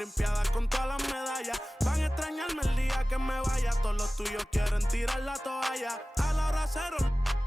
Olimpiadas con todas las medallas. Van a extrañarme el día que me vaya. Todos los tuyos quieren tirar la toalla. A la hora cero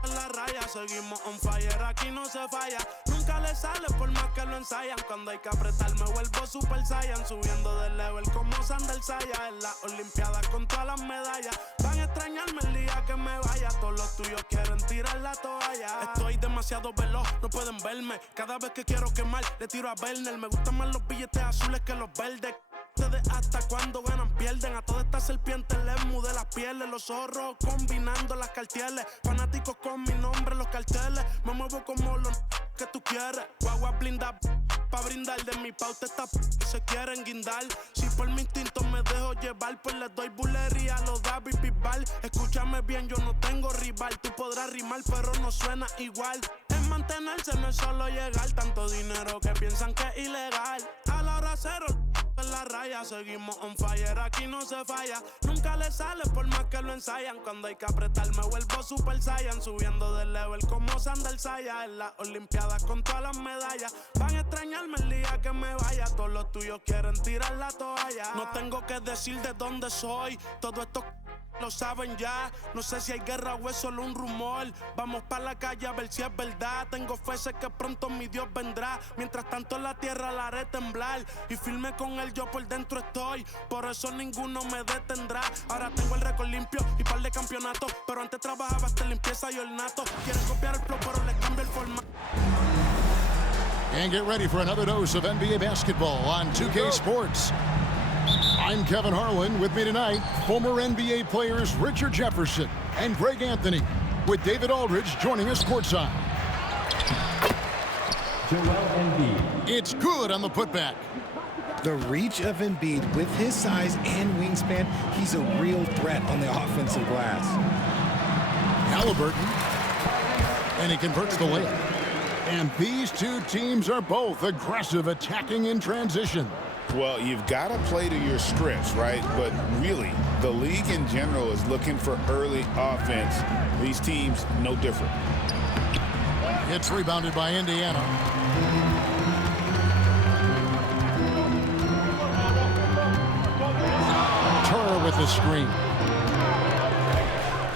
en la raya. Seguimos on fire, aquí no se falla. Nunca le sale por más que lo ensayan. Cuando hay que apretar me vuelvo Super Saiyan. Subiendo de level como Sandal Saya. En las Olimpiadas con todas las medallas. Van a extrañarme el día que me vaya. Todos los tuyos quieren tirar la toalla. Estoy demasiado veloz, no pueden verme. Cada vez que quiero quemar, le tiro a Werner. Me gustan más los billetes azules que los verdes. Ustedes hasta cuando ganan pierden. A todas estas serpientes les mudé las pieles. Los zorros combinando las cartieles. Fanáticos con mi nombre en los carteles. Me muevo como los que tú quieres. Guagua blinda pa' brindar. De mi pauta esta se quieren guindar. Si por mi instinto me dejo llevar, pues les doy bulería a los David Bisbal. Escúchame bien, yo no tengo rival. Tú podrás rimar, pero no suena igual. Es mantenerse, no es solo llegar. Tanto dinero que piensan que es ilegal. A la hora cero en la raya, seguimos on fire, aquí no se falla. Nunca le sale por más que lo ensayan. Cuando hay que apretar me vuelvo Super Saiyan. Subiendo de level como Sandal Saya. En las Olimpiadas con todas las medallas. Van a extrañarme el día que me vaya. Todos los tuyos quieren tirar la toalla. No tengo que decir de dónde soy. Todo esto lo saben ya. No sé si hay guerra o es solo un rumor. Vamos pa' la calle a ver si es verdad. Tengo fe, sé que pronto mi Dios vendrá. Mientras tanto la tierra la haré temblar. Y firme con él yo por dentro estoy. Por eso ninguno me detendrá. Ahora tengo el récord limpio y par de campeonatos. Pero antes trabajaba hasta limpieza y ornato. Quieren copiar el flow pero les cambio el formato. And get ready for another dose of NBA basketball on 2K Sports. I'm Kevin Harlan. With me tonight, former NBA players Richard Jefferson and Greg Anthony, with David Aldridge joining us courtside. Joel Embiid. It's good on the putback. The reach of Embiid, with his size and wingspan, he's a real threat on the offensive glass. Halliburton, and he converts the layup. And these two teams are both aggressive, attacking in transition. Well, you've got to play to your strengths, right? But really, the league in general is looking for early offense. These teams, no different. It's rebounded by Indiana. Turner with the screen.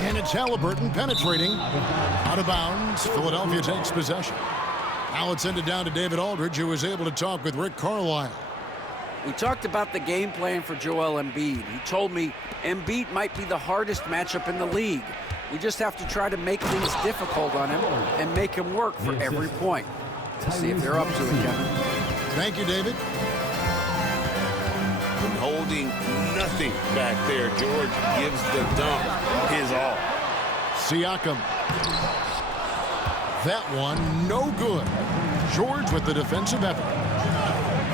And it's Halliburton penetrating. Out of bounds. Philadelphia takes possession. Now it's sent it down to David Aldridge, who was able to talk with Rick Carlisle. We talked about the game plan for Joel Embiid. He told me Embiid might be the hardest matchup in the league. We just have to try to make things difficult on him and make him work for every point. See if they're up to it, Kevin. Thank you, David. Holding nothing back there. George gives the dunk his all. Siakam. That one, no good. George with the defensive effort.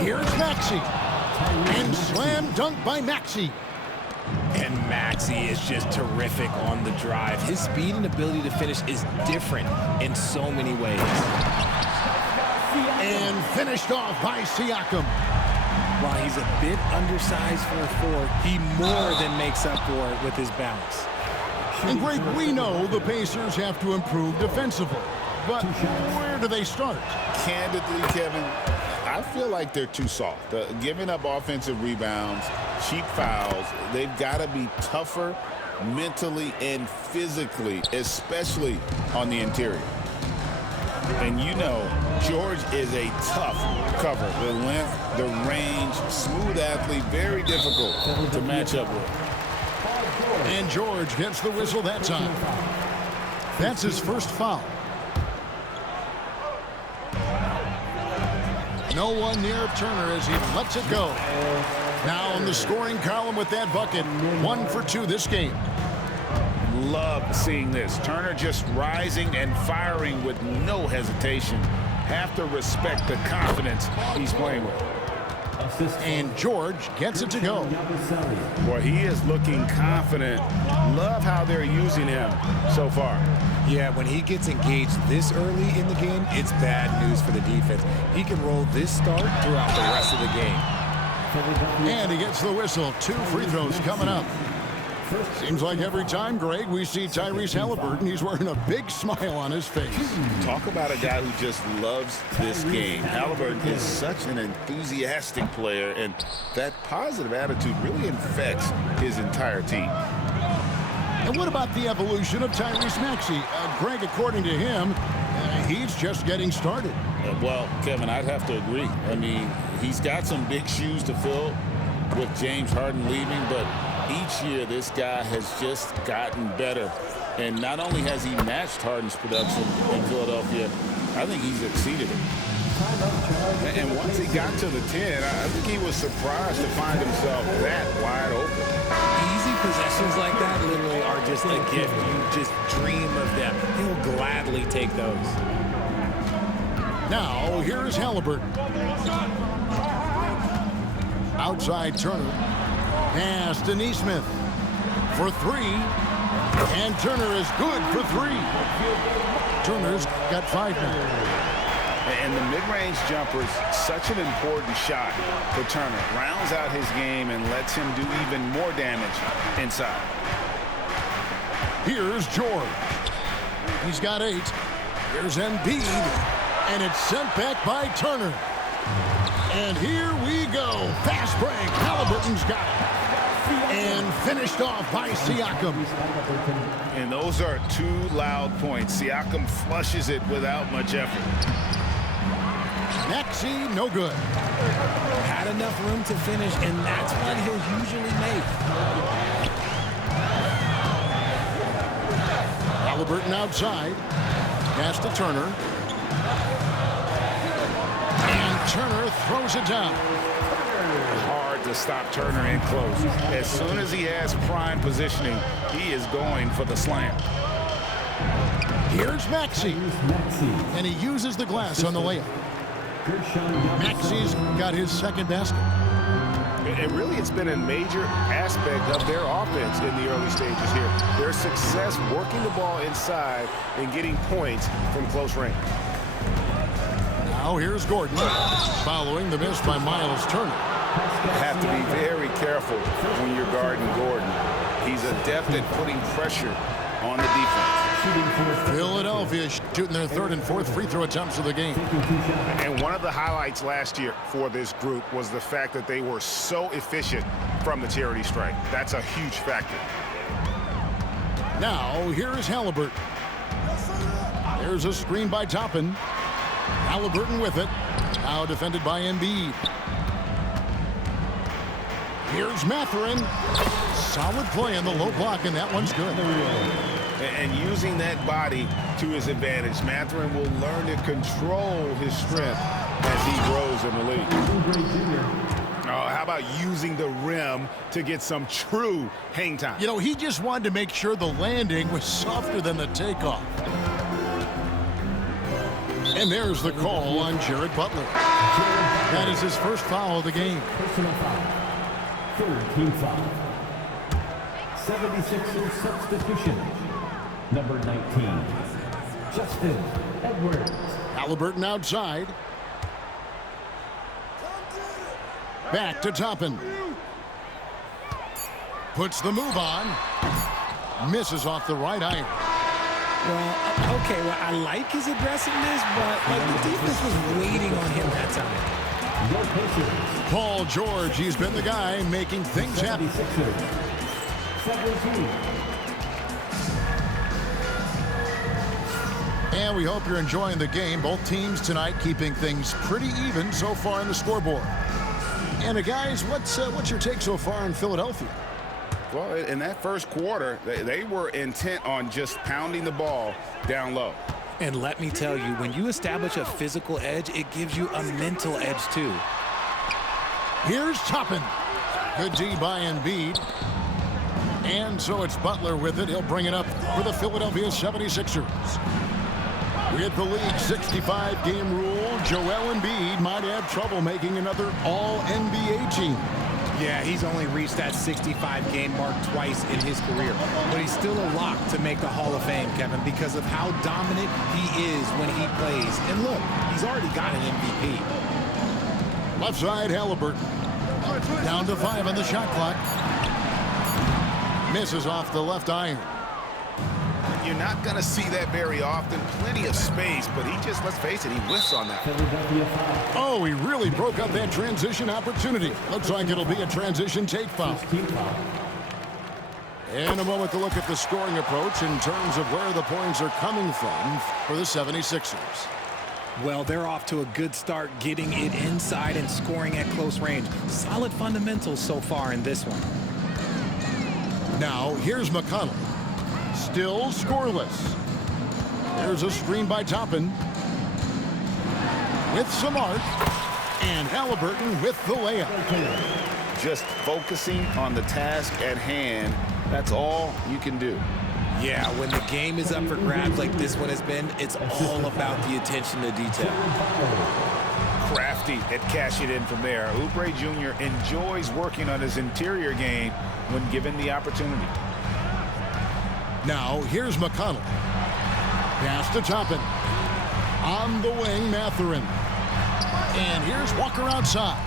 Here's Maxey. And slam dunk by Maxey. And Maxey is just terrific on the drive. His speed and ability to finish is different in so many ways. And finished off by Siakam. While he's a bit undersized for a four, he more than makes up for it with his bounce. And Greg, we know the Pacers have to improve defensively. But where do they start? Candidly, Kevin, I feel like they're too soft. Giving up offensive rebounds, cheap fouls, they've got to be tougher mentally and physically, especially on the interior. And you know, George is a tough cover. The length, the range, smooth athlete, very difficult to match up with. And George gets the whistle that time. That's his first foul. No one near Turner as he lets it go. Now in the scoring column with that bucket. 1 for 2 this game. Love seeing this. Turner just rising and firing with no hesitation. Have to respect the confidence he's playing with. And George gets it to go. Boy, he is looking confident. Love how they're using him so far. Yeah, when he gets engaged this early in the game, it's bad news for the defense. He can roll this start throughout the rest of the game. And he gets the whistle. 2 free throws coming up. Seems like every time, Greg, we see Tyrese Halliburton, he's wearing a big smile on his face. Talk about a guy who just loves this game. Halliburton is such an enthusiastic player, and that positive attitude really infects his entire team. And what about the evolution of Tyrese Maxey? Greg, according to him, he's just getting started. Well, Kevin, I'd have to agree. I mean, he's got some big shoes to fill with James Harden leaving, but each year this guy has just gotten better. And not only has he matched Harden's production in Philadelphia, I think he's exceeded it. And once he got to the 10, I think he was surprised to find himself that wide open. Easy possessions like that literally are just a gift. You just dream of them. He'll gladly take those. Now, here is Halliburton. Outside Turner. Pass to Nesmith for three. And Turner is good for three. Turner's got 5 now. And the mid-range jumper is such an important shot for Turner. Rounds out his game and lets him do even more damage inside. Here's George. He's got 8. Here's Embiid. And it's sent back by Turner. And here we go. Fast break. Halliburton's got it. And finished off by Siakam. And those are 2 loud points. Siakam flushes it without much effort. Maxey, no good. Had enough room to finish, and that's what he'll usually make. Halliburton outside. Pass to Turner. And Turner throws it down. Hard to stop Turner in close. As soon as he has prime positioning, he is going for the slam. Here's Maxey. And he uses the glass on the layup. Maxey's got his second basket. And really, it's been a major aspect of their offense in the early stages here. Their success working the ball inside and getting points from close range. Now here's Gordon, following the miss by Miles Turner. Have to be very careful when you're guarding Gordon. He's adept at putting pressure on the defense. Philadelphia shooting their 3rd and 4th free throw attempts of the game. And one of the highlights last year for this group was the fact that they were so efficient from the charity stripe. That's a huge factor. Now, here is Halliburton. There's a screen by Toppin. Halliburton with it. Now defended by Embiid. Here's Mathurin. Solid play in the low block, and that one's good. And using that body to his advantage, Mathurin will learn to control his strength as he grows in the league. Oh, how about using the rim to get some true hang time? You know, he just wanted to make sure the landing was softer than the takeoff. And there's the call on Jared Butler. That is his first foul of the game. Personal foul. 3rd team foul. 76ers substitution. Number 19, Justin Edwards. Halliburton outside. Back to Toppin. Puts the move on. Misses off the right iron. Well, okay, well, I like his aggressiveness, but the defense was waiting on him that time. Paul George, he's been the guy making things happen. 17. And we hope you're enjoying the game. Both teams tonight keeping things pretty even so far on the scoreboard. And guys, what's your take so far on Philadelphia? Well, in that first quarter, they were intent on just pounding the ball down low. And let me tell you, when you establish a physical edge, it gives you a mental edge too. Here's Toppin. Good D by Embiid. And so it's Butler with it. He'll bring it up for the Philadelphia 76ers. With the league 65-game rule, Joel Embiid might have trouble making another All-NBA team. Yeah, he's only reached that 65-game mark twice in his career. But he's still a lock to make the Hall of Fame, Kevin, because of how dominant he is when he plays. And look, he's already got an MVP. Left side, Halliburton. Down to 5 on the shot clock. Misses off the left iron. You're not going to see that very often. Plenty of space, but he just, let's face it, he whiffs on that. Philadelphia foul. Oh, he really broke up that transition opportunity. Looks like it'll be a transition take foul. Team foul. In a moment to look at the scoring approach in terms of where the points are coming from for the 76ers. Well, they're off to a good start getting it inside and scoring at close range. Solid fundamentals so far in this one. Now, here's McConnell. Still scoreless. There's a screen by Toppin. With some arc. And Halliburton with the layup. Just focusing on the task at hand. That's all you can do. Yeah, when the game is up for grabs like this one has been, it's all about the attention to detail. Crafty at cashing in from there. Oubre Jr. enjoys working on his interior game when given the opportunity. Now, here's McConnell. Pass to Toppin. On the wing, Mathurin. And here's Walker outside.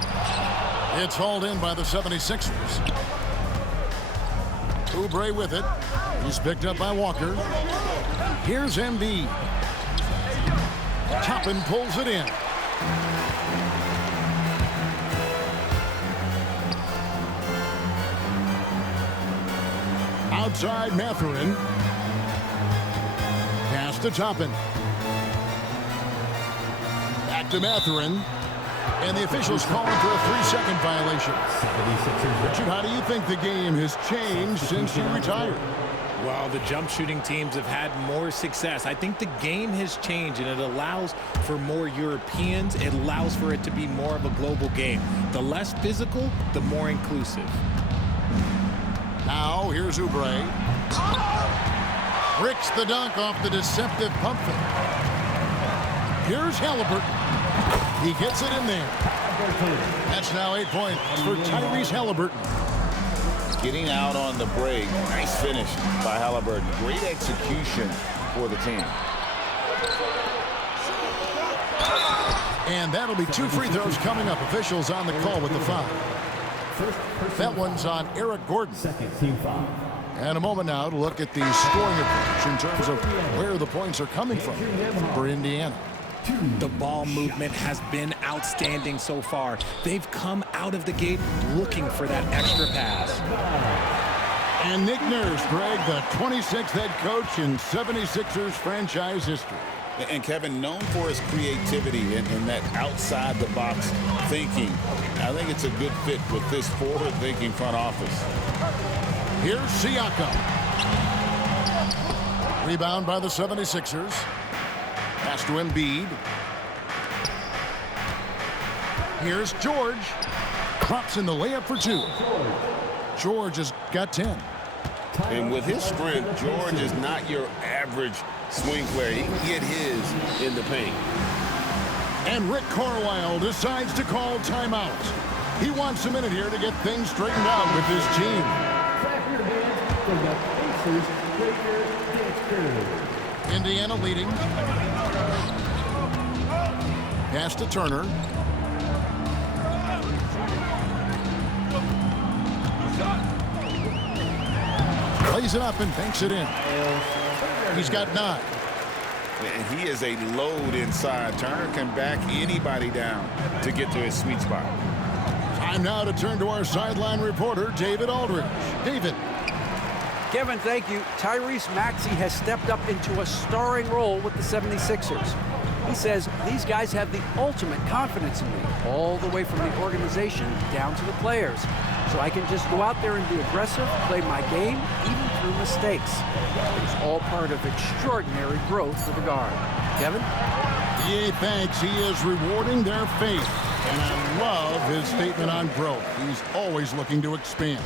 It's hauled in by the 76ers. Oubre with it. He's picked up by Walker. Here's Embiid. Toppin pulls it in. Outside Mathurin. Pass to Toppin. Back to Mathurin. And the officials calling for a 3-second violation. 76ers. Richard, how do you think the game has changed since he retired? Well, the jump shooting teams have had more success. I think the game has changed, and it allows for more Europeans. It allows for it to be more of a global game. The less physical, the more inclusive. Now, here's Oubre. Bricks the dunk off the deceptive pump fake. Here's Halliburton. He gets it in there. That's now 8 points for Tyrese Halliburton. Getting out on the break. Nice finish by Halliburton. Great execution for the team. And that'll be 2 free throws coming up. Officials on the call with the foul. That one's on Eric Gordon. Second team foul. And a moment now to look at the scoring approach in terms of where the points are coming from for Indiana. The ball movement has been outstanding so far. They've come out of the gate looking for that extra pass. And Nick Nurse, Greg, the 26th head coach in 76ers franchise history. And Kevin, known for his creativity and that outside-the-box thinking. I think it's a good fit with this forward-thinking front office. Here's Siakam. Rebound by the 76ers. Pass to Embiid. Here's George. Drops in the layup for 2. George has got 10. And with his strength, George is not your average swing player. He can get his in the paint. And Rick Carlisle decides to call timeout. He wants a minute here to get things straightened out with his team. Clap your hands for the Pacers Breaker Dexter. Indiana leading. Pass to Turner. Plays it up and banks it in. He's got 9. And he is a load inside. Turner can back anybody down to get to his sweet spot. Time now to turn to our sideline reporter, David Aldridge. David. Kevin, thank you. Tyrese Maxey has stepped up into a starring role with the 76ers. He says these guys have the ultimate confidence in me, all the way from the organization down to the players. So I can just go out there and be aggressive, play my game, even through mistakes. It's all part of extraordinary growth for the guard. Kevin? EA thanks. He is rewarding their faith. And I love his statement on growth. He's always looking to expand.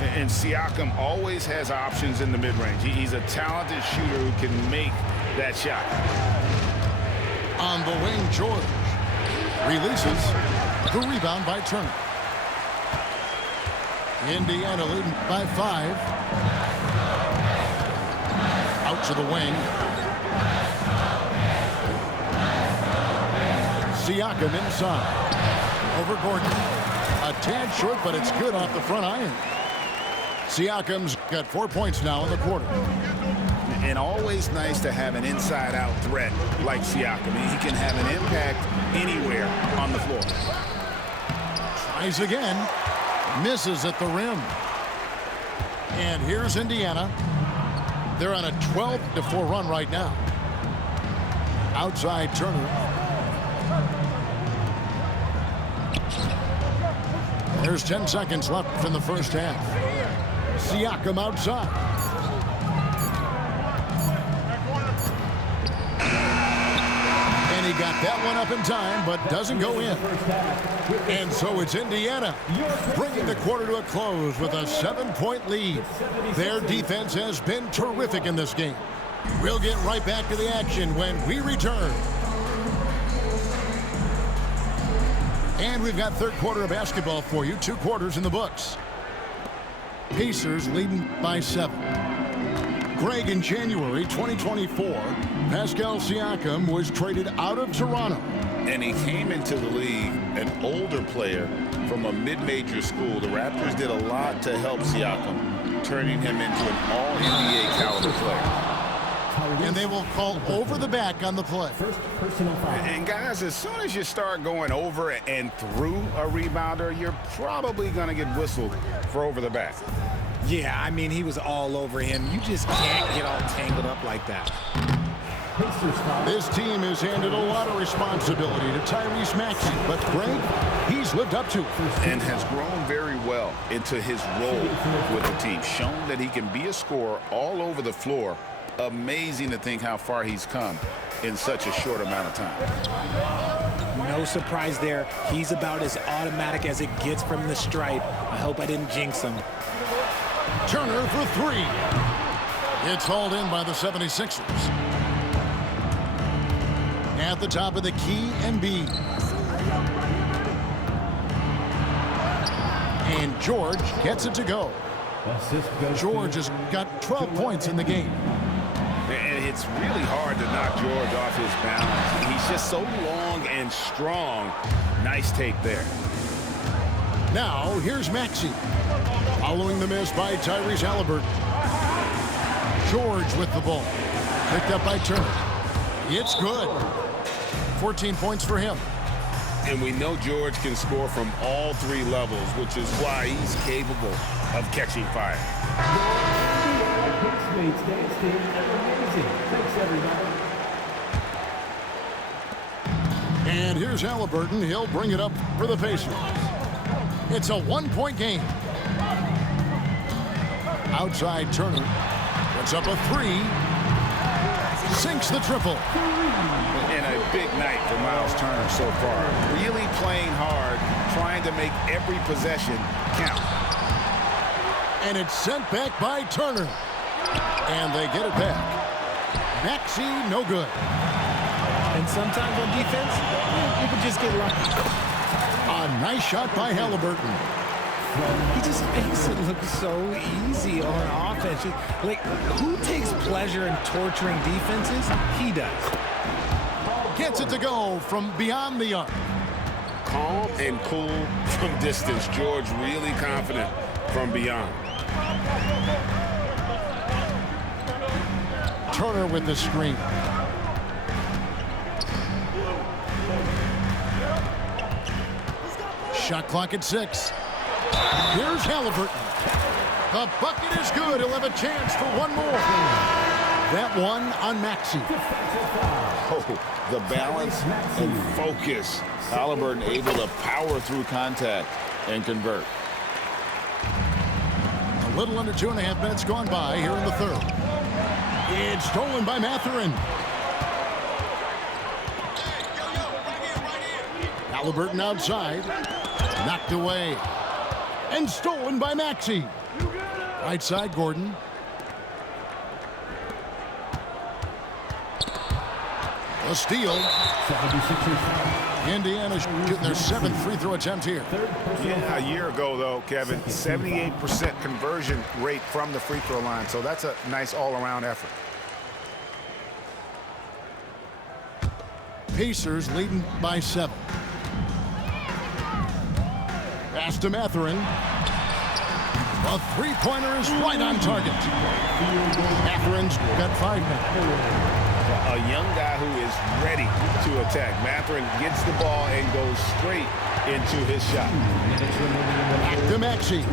And Siakam always has options in the mid-range. He's a talented shooter who can make that shot. On the wing, George releases the rebound by Turner. Indiana leading by 5. Out to the wing. Siakam inside. Over Gordon. A tad short, but it's good off the front iron. Siakam's got 4 points now in the quarter. And always nice to have an inside-out threat like Siakam. I mean, he can have an impact anywhere on the floor. Tries again. Misses at the rim. And here's Indiana. They're on a 12-4 run right now. Outside Turner. There's 10 seconds left in the first half. Siakam outside. And he got that one up in time, but doesn't go in. And so it's Indiana bringing the quarter to a close with a 7-point lead. Their defense has been terrific in this game. We'll get right back to the action when we return. And we've got third quarter of basketball for you. 2 quarters in the books. Pacers leading by 7. Greg, in January 2024, Pascal Siakam was traded out of Toronto. And he came into the league an older player from a mid-major school. The Raptors did a lot to help Siakam, turning him into an all-NBA caliber player. And they will call over the back on the play. First personal foul. And guys, as soon as you start going over and through a rebounder, you're probably going to get whistled for over the back. Yeah, I mean, he was all over him. You just can't get all tangled up like that. This team has handed a lot of responsibility to Tyrese Maxey, but Greg, he's lived up to it. And has grown very well into his role with the team. Shown that he can be a scorer all over the floor. Amazing to think how far he's come in such a short amount of time. No surprise there. He's about as automatic as it gets from the stripe. I hope I didn't jinx him. Turner for 3. It's hauled in by the 76ers. At the top of the key, Embiid. And George gets it to go. George has got 12 points in the game. And it's really hard to knock George off his balance. He's just so long and strong. Nice take there. Now, here's Maxey. Following the miss by Tyrese Halliburton. George with the ball. Picked up by Turner. It's good. 14 points for him. And we know George can score from all 3 levels, which is why he's capable of catching fire. Thanks, everybody. And here's Halliburton. He'll bring it up for the Pacers. It's a 1-point game. Outside Turner. Puts up a 3. Sinks the triple. And a big night for Miles Turner so far. Really playing hard, trying to make every possession count. And it's sent back by Turner. And they get it back. Maxey, no good. And sometimes on defense, you can just get lucky. A nice shot by Halliburton. He just makes it look so easy on offense. Like, who takes pleasure in torturing defenses? He does. Gets it to go from beyond the arc. Calm and cool from distance. George really confident from beyond. Turner with the screen. Shot clock at 6. Here's Halliburton. The bucket is good. He'll have a chance for one more. That one on Maxey. Oh, the balance and focus. Halliburton able to power through contact and convert. A little under 2.5 minutes gone by here in the third. It's stolen by Mathurin. Halliburton outside. Knocked away. And stolen by Maxey. Right side, Gordon. A steal. Indiana shooting their 7th free throw attempt here. Yeah, a year ago, though, Kevin, 78% conversion rate from the free throw line. So that's a nice all-around effort. Pacers leading by 7. Pass to Mathurin. A three-pointer is right on target. Matherin's got 5 now. A young guy who is ready to attack. Matherin gets the ball and goes straight into his shot. Back to Maxey.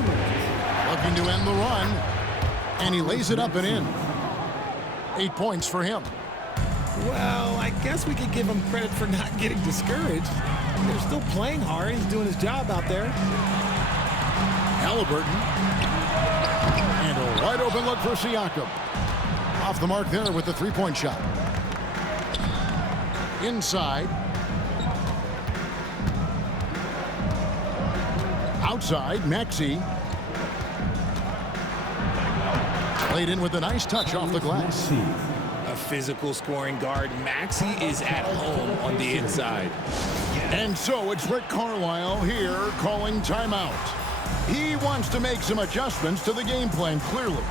Looking to end the run. And he lays it up and in. 8 points for him. Well, I guess we could give him credit for not getting discouraged. They're still playing hard. He's doing his job out there. Halliburton. And a wide open look for Siakam. Off the mark there with the three-point shot. Inside. Outside, Maxey. Played in with a nice touch off the glass. A physical scoring guard. Maxey is at home on the inside. And so it's Rick Carlisle here calling timeout. He wants to make some adjustments to the game plan, clearly.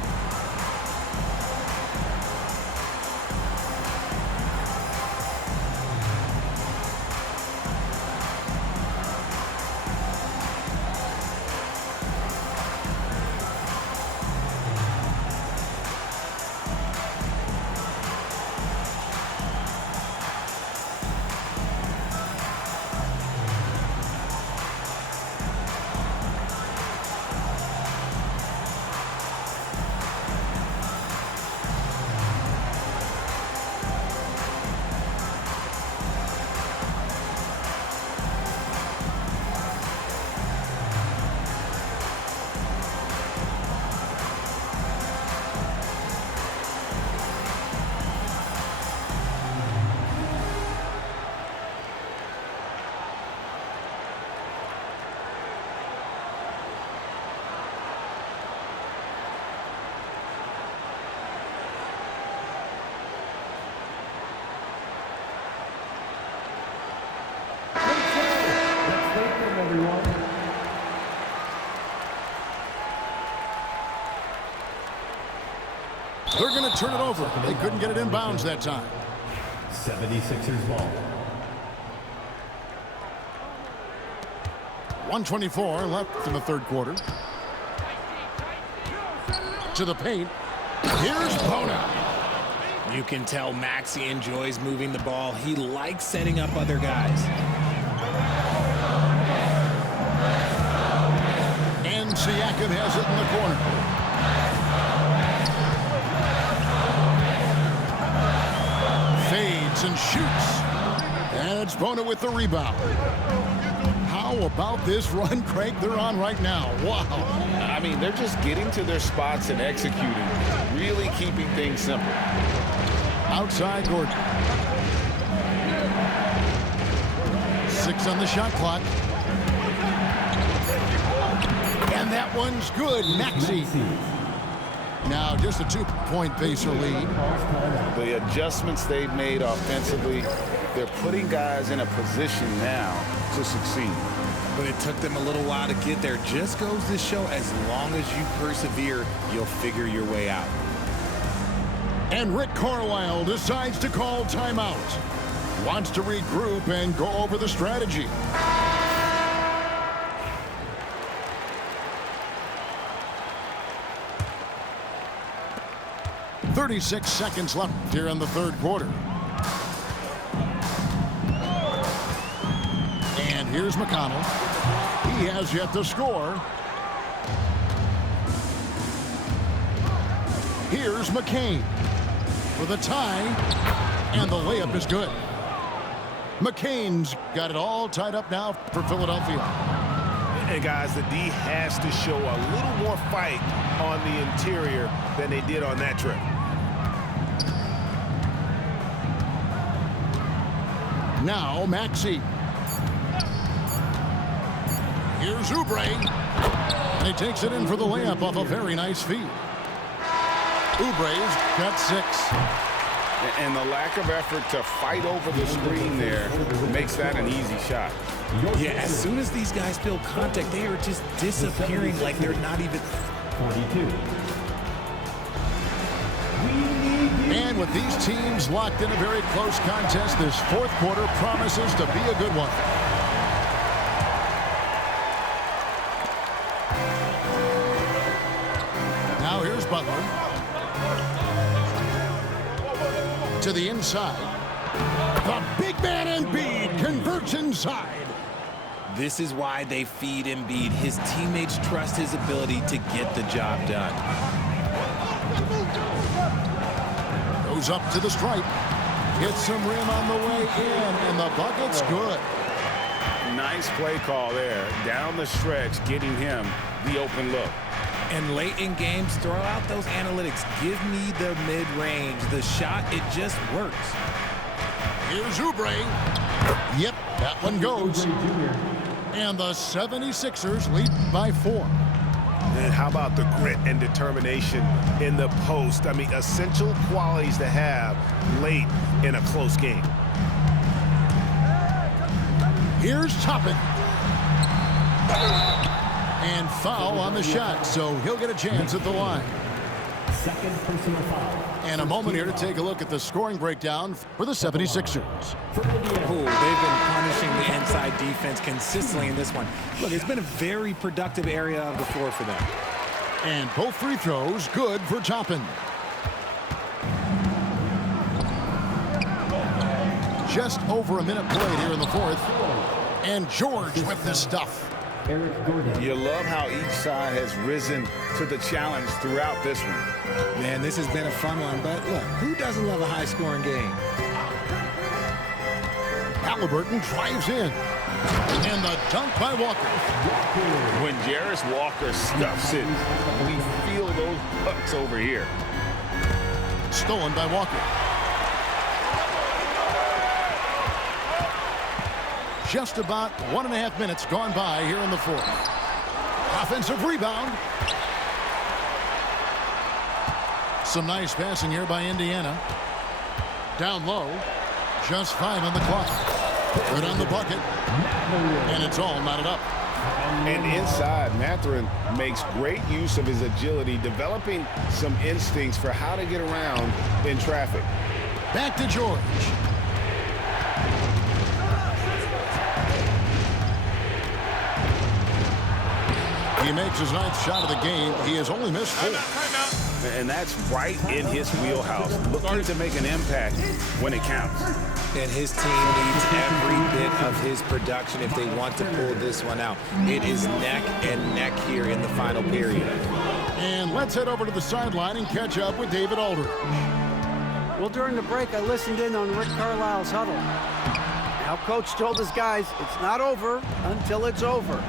They're going to turn it over. They couldn't get it in bounds that time. 76ers ball. 1:24 left in the third quarter. To the paint. Here's Bona. You can tell Maxey enjoys moving the ball. He likes setting up other guys. And Siakam has it in the corner. Fades and shoots. And it's Bona with the rebound. How about this run, Craig, they're on right now? Wow. I mean, they're just getting to their spots and executing, really keeping things simple. Outside Gordon. 6 on the shot clock. And that one's good. Maxey. Now just a 2-point Pacer lead. The adjustments they've made offensively, they're putting guys in a position now to succeed. But it took them a little while to get there. Just goes to show, as long as you persevere, you'll figure your way out. And Rick Carlisle decides to call timeout. Wants to regroup and go over the strategy. .36 seconds left here in the third quarter. And here's McConnell. He has yet to score. Here's McCain for the tie, and the layup is good. McCain's got it all tied up now for Philadelphia. And guys, the D has to show a little more fight on the interior than they did on that trip. Now Maxey. Here's Oubre. And he takes it in for the layup off a very nice feed. Oubre's got 6. And the lack of effort to fight over the screen there makes that an easy shot. Yeah, as soon as these guys feel contact, they are just disappearing like they're not even... 42. And with these teams locked in a very close contest, this fourth quarter promises to be a good one. Butler. To the inside. The big man Embiid converts inside. This is why they feed Embiid. His teammates trust his ability to get the job done. Goes up to the stripe. Hits some rim on the way in, and the bucket's good. Nice play call there. Down the stretch, getting him the open look. And late in games, throw out those analytics. Give me the mid-range. The shot, it just works. Here's Oubre. Yep, that one goes. And the 76ers lead by 4. And how about the grit and determination in the post? I mean, essential qualities to have late in a close game. Here's Toppin. And foul on the shot, so he'll get a chance at the line. Second personal foul. And a moment here to take a look at the scoring breakdown for the 76ers. They've been punishing the inside defense consistently in this one. Look, it's been a very productive area of the floor for them. And both free throws good for Toppin. Just over a minute played here in the fourth. And George with the stuff. Eric Gordon. You love how each side has risen to the challenge throughout this one. Man, this has been a fun one, but look, who doesn't love a high-scoring game? Halliburton drives in. And the dunk by Walker. When Jarris Walker stuffs it, we feel those bucks over here. Stolen by Walker. Just about 1.5 minutes gone by here in the fourth. Offensive rebound. Some nice passing here by Indiana. Down low. Just 5 on the clock. Good on the bucket. And it's all knotted up. And inside, Mathurin makes great use of his agility, developing some instincts for how to get around in traffic. Back to George. He makes his 9th shot of the game. He has only missed 4. And that's right in his wheelhouse, looking to make an impact when it counts. And his team needs every bit of his production if they want to pull this one out. It is neck and neck here in the final period. And let's head over to the sideline and catch up with David Aldridge. Well, during the break, I listened in on Rick Carlisle's huddle. Now, Coach told his guys it's not over until it's over.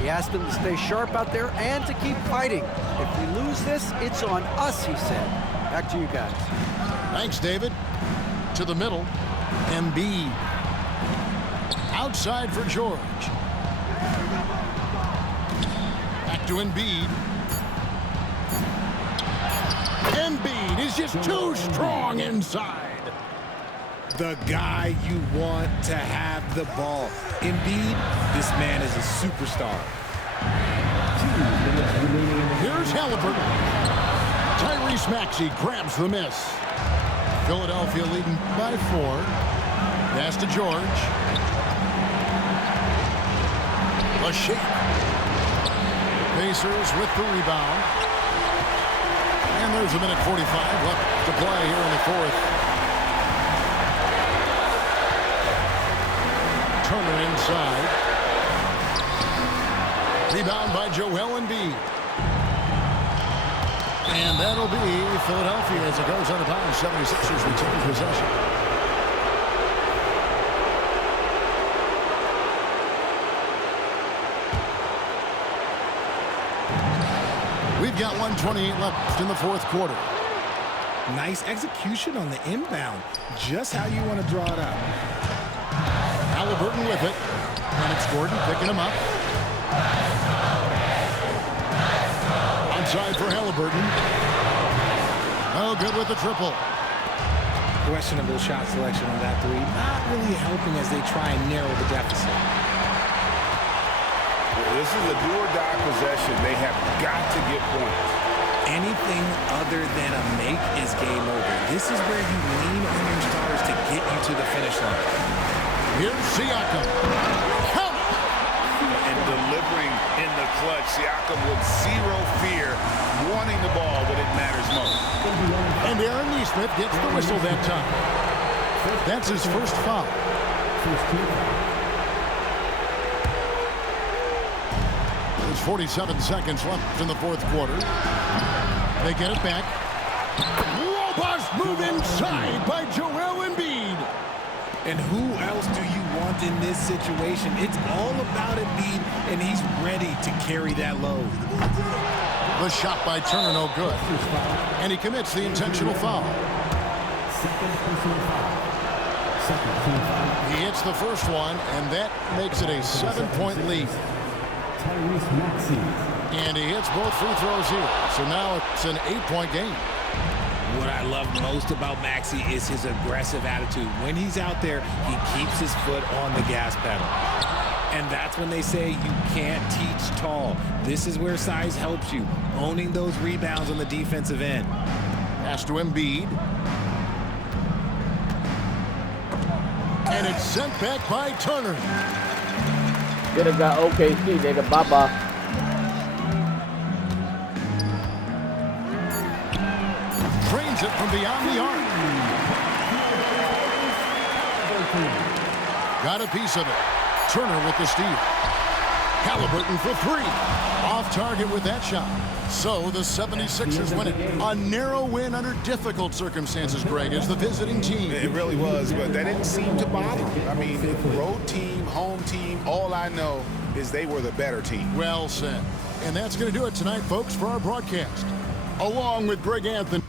He asked them to stay sharp out there and to keep fighting. If we lose this, it's on us, he said. Back to you guys. Thanks, David. To the middle. Embiid. Outside for George. Back to Embiid. Embiid is just too strong inside. The guy you want to have the ball. Embiid, this man is a superstar. Here's Halliburton. Tyrese Maxey grabs the miss. Philadelphia leading by 4. Pass to George. A shake. Pacers with the rebound. And there's a minute 45 left to play here in the fourth. Turner inside. Rebound by Joel Embiid. And that'll be Philadelphia as it goes out of bounds. 76ers retain possession. We've got 1:28 left in the fourth quarter. Nice execution on the inbound. Just how you want to draw it up. Halliburton with it. And it's Gordon picking him up. Onside for Halliburton. Oh, good with the triple. Questionable shot selection on that three. Not really helping as they try and narrow the deficit. This is a do-or-die possession. They have got to get points. Anything other than a make is game over. This is where you lean on your stars to get you to the finish line. Here's Siakam. Count. And delivering in the clutch. Siakam with zero fear, wanting the ball when it matters most. And Aaron Nesmith gets the whistle that time. That's his first foul. There's 47 seconds left in the fourth quarter. They get it back. Robust move inside by Joel Embiid. And who else do you want in this situation? It's all about Embiid, and he's ready to carry that load. The shot by Turner, no good. And he commits the intentional foul. He hits the first one, and that makes it a 7-point lead. And he hits both free throws here. So now it's an 8-point game. What I love most about Maxey is his aggressive attitude. When he's out there, he keeps his foot on the gas pedal. And that's when they say you can't teach tall. This is where size helps you, owning those rebounds on the defensive end. Pass to Embiid. And it's sent back by Turner. Could have got OKC, nigga. Bye-bye. Drains it from beyond the arc. Got a piece of it. Turner with the steal. Halliburton for three. Off target with that shot. So the 76ers win it. A narrow win under difficult circumstances, Greg, as the visiting team. It really was, but that didn't seem to bother them. I mean, road team, home team, all I know is they were the better team. Well said. And that's going to do it tonight, folks, for our broadcast. Along with Greg Anthony.